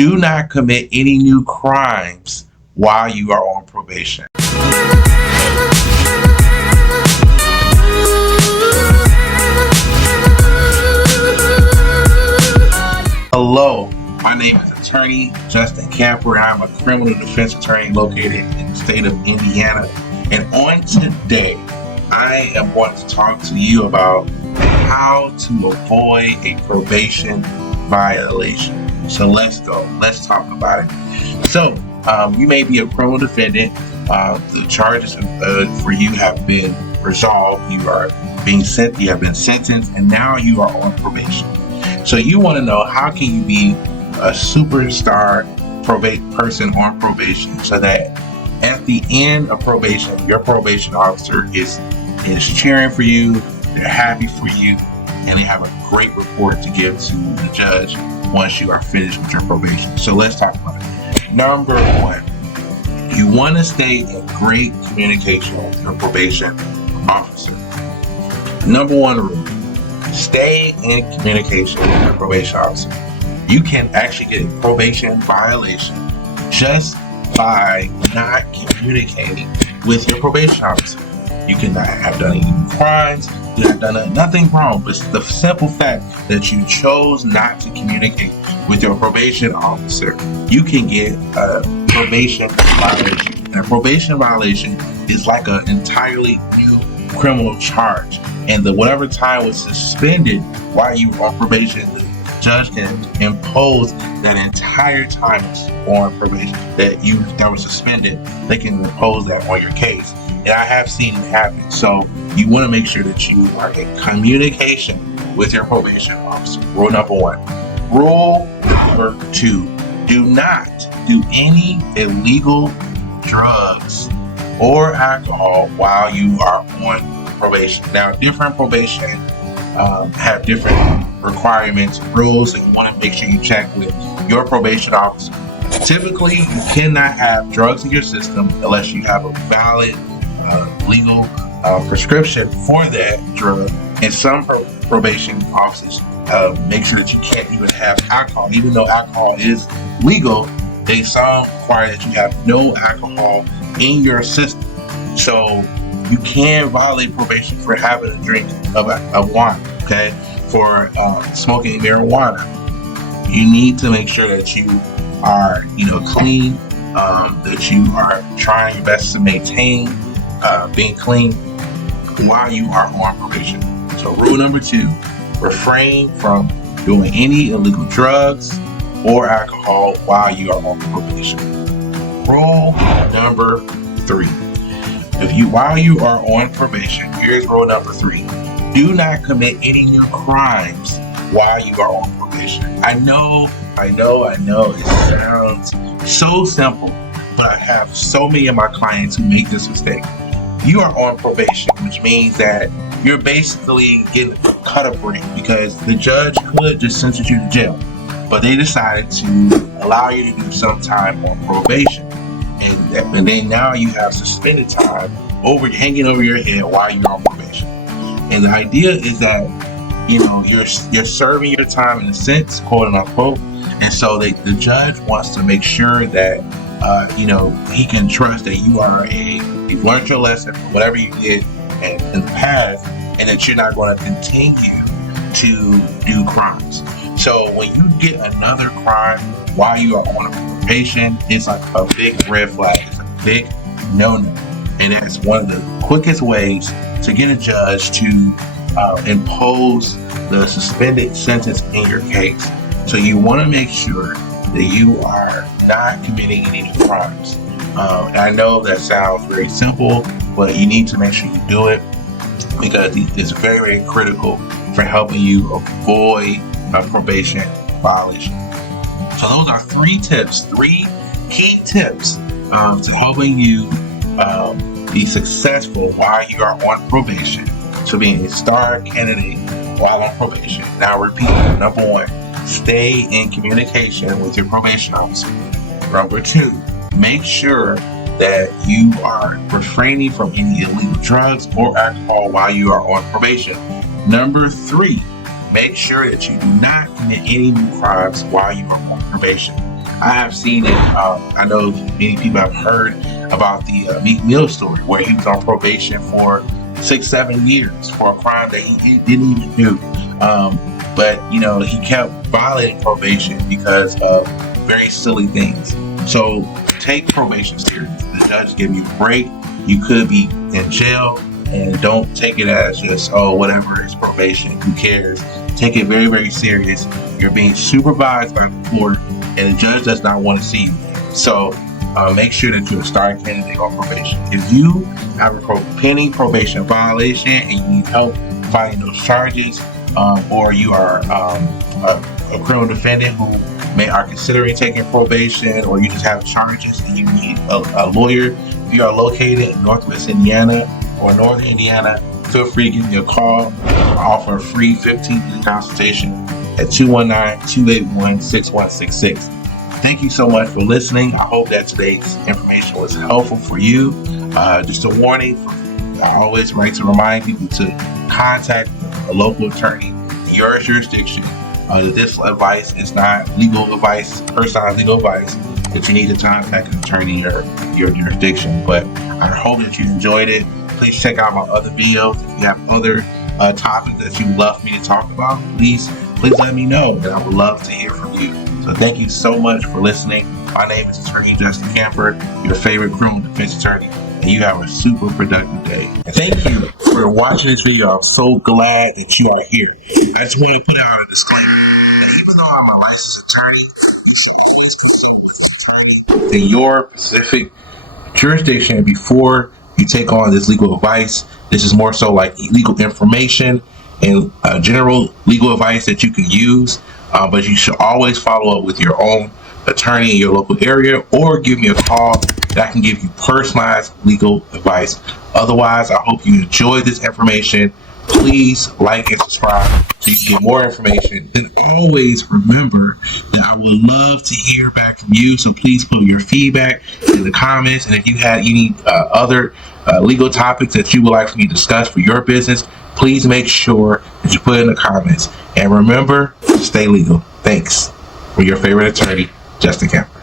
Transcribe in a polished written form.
Do not commit any new crimes while you are on probation. Hello, my name is Attorney Justin Camper, and I'm a criminal defense attorney located in the state of Indiana. And on today, I am going to talk to you about how to avoid a probation violation. So let's go. Let's talk about it. So you may be a criminal defendant. The charges for you have been resolved. You are being sent. You have been sentenced, and now you are on probation. So you want to know, how can you be a superstar person on probation so that at the end of probation, your probation officer is cheering for you, they're happy for you, and they have a great report to give to the judge once you are finished with your probation. So let's talk about it. Number one, you want to stay in great communication with your probation officer. Number one rule: stay in communication with your probation officer. You can actually get a probation violation just by not communicating with your probation officer. You cannot have done any crimes, you have done nothing wrong, but the simple fact that you chose not to communicate with your probation officer, you can get a probation violation. And a probation violation is like an entirely new criminal charge. And whatever time was suspended while you were on probation, the judge can impose that entire time on probation that was suspended. They can impose that on your case. And I have seen it happen. So you want to make sure that you are in communication with your probation officer. Rule number one. Rule number two: do not do any illegal drugs or alcohol while you are on probation. Now, different probation have different requirements and rules, so you want to make sure you check with your probation officer. Typically, you cannot have drugs in your system unless you have a valid legal prescription for that drug. And some probation officers make sure that you can't even have alcohol. Even though alcohol is legal, they some require that you have no alcohol in your system. So you can violate probation for having a drink of wine, okay? For smoking marijuana. You need to make sure that you are, clean, that you are trying your best to maintain being clean while you are on probation. So rule number two: refrain from doing any illegal drugs or alcohol while you are on probation. Rule number three: while you are on probation, here's rule number three: do not commit any new crimes while you are on probation. I know, it sounds so simple, but I have so many of my clients who make this mistake. You are on probation, which means that you're basically getting cut a break, because the judge could just sentence you to jail, but they decided to allow you to do some time on probation. And then now you have suspended time hanging over your head while you're on probation. And the idea is that, you're serving your time in a sense, quote unquote. And so the judge wants to make sure that, he can trust that you've learned your lesson from whatever you did in the past, and that you're not going to continue to do crimes. So when you get another crime while you are on probation, it's like a big red flag. It's a big no-no. And that's one of the quickest ways to get a judge to impose the suspended sentence in your case. So you want to make sure that you are not committing any new crimes. I know that sounds very simple, but you need to make sure you do it, because it's very, very critical for helping you avoid a probation violation. So those are three key tips to helping you be successful while you are on probation, to being a star candidate while on probation. Now repeat: number one, stay in communication with your probation officer. Number two, make sure that you are refraining from any illegal drugs or alcohol while you are on probation. Number three, make sure that you do not commit any new crimes while you are on probation. I have seen it. I know many people have heard about the Meek Mill story, where he was on probation for 6, 7 years for a crime that he didn't even do. But he kept violating probation because of very silly things. So take probation serious. The judge gave you a break. You could be in jail, and don't take it as just, oh, whatever, it's probation, who cares. Take it very, very serious. You're being supervised by the court, and the judge does not want to see you. So make sure that you're a star candidate on probation. If you have a pending probation violation and you need help fighting those charges, or you are a criminal defendant who are considering taking probation, or you just have charges and you need a lawyer, if you are located in Northwest Indiana or Northern Indiana, feel free to give me a call. I offer a free 15-minute consultation at 219-281-6166. Thank you so much for listening. I hope that today's information was helpful for you. Just a warning, I always like to remind people to contact a local attorney in your jurisdiction. This advice is not legal advice, personalized legal advice, that you need to contact an attorney in your jurisdiction. But I hope that you enjoyed it. Please check out my other videos. If you have other topics that you would love me to talk about, please let me know, and I would love to hear from you. So thank you so much for listening. My name is Attorney Justin Camper, your favorite criminal defense attorney, and you have a super productive day. And thank you for watching this video. I'm so glad that you are here. I just want to put out a disclaimer that even though I'm a licensed attorney, you should always consult with an attorney in your specific jurisdiction before you take on this legal advice. This is more so like legal information and general legal advice that you can use, but you should always follow up with your own attorney in your local area, or give me a call that I can give you personalized legal advice. Otherwise, I hope you enjoyed this information. Please like and subscribe so you can get more information. And always remember that I would love to hear back from you. So please put your feedback in the comments. And if you have any other legal topics that you would like for me to discuss for your business, please make sure that you put it in the comments. And remember to stay legal. Thanks. For your favorite attorney, Justin Camper.